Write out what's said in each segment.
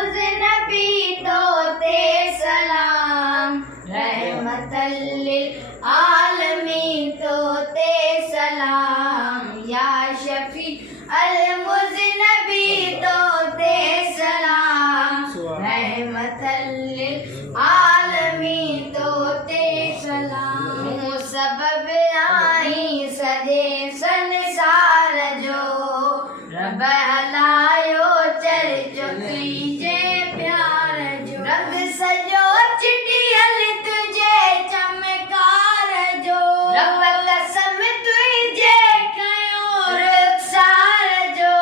मुज़नबी तो ते सलाम, रहमतल लिल आलमीन तो ते सलाम, या शफी अल मुज़नबी तो ते सलाम, रहमतल लिल आलमीन तो ते सलाम। सबब आई सजे संसार जो, रब हलायो चर्चो तुझे प्यार जो, रंग सजो चिटियल तुझे चमकार जो, रब कसम तुझे कयो रुखसार जो,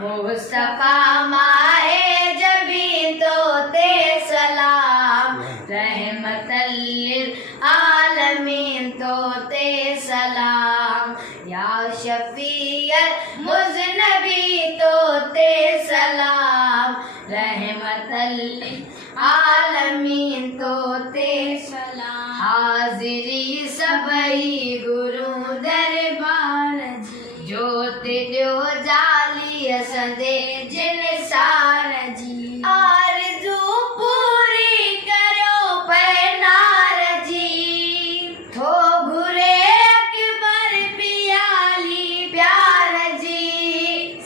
मुस्तफा माए जबी तो ते सलाम, रहमतल लिल आलमीन तो ते सलाम, या शफीअल मुज़नबी तो ते सलाम, रहमतल लिल आलमीन तो ते सलाम। हाज़िरी सबई गुरु दरबार जी, जोत ॾियो जाली असंदे जिन सार जी, आरज़ू पूरी करो पैनार जी, थो घुरे अकबर पियाली प्यार जी,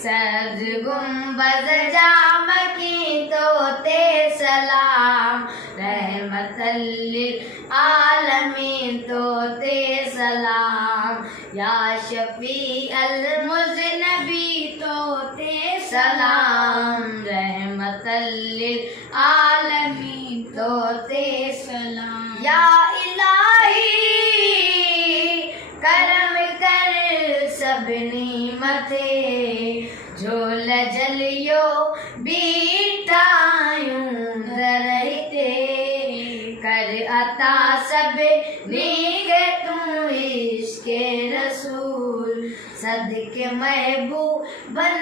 सज गुंबद जाम की तो ते सलाम, रहमतल लिल आलमीन तो ते सलाम, या शफी अल मुज़नबी तो ते सलाम, रहमतल लिल आलमीन तो ते सलाम। या इलाही करम कर सभिनी मथे, झोल जलियो बीठायूं दरहिते, कर अता सभिनी खे तूं इश्क़े रसूल, सदके महबूबन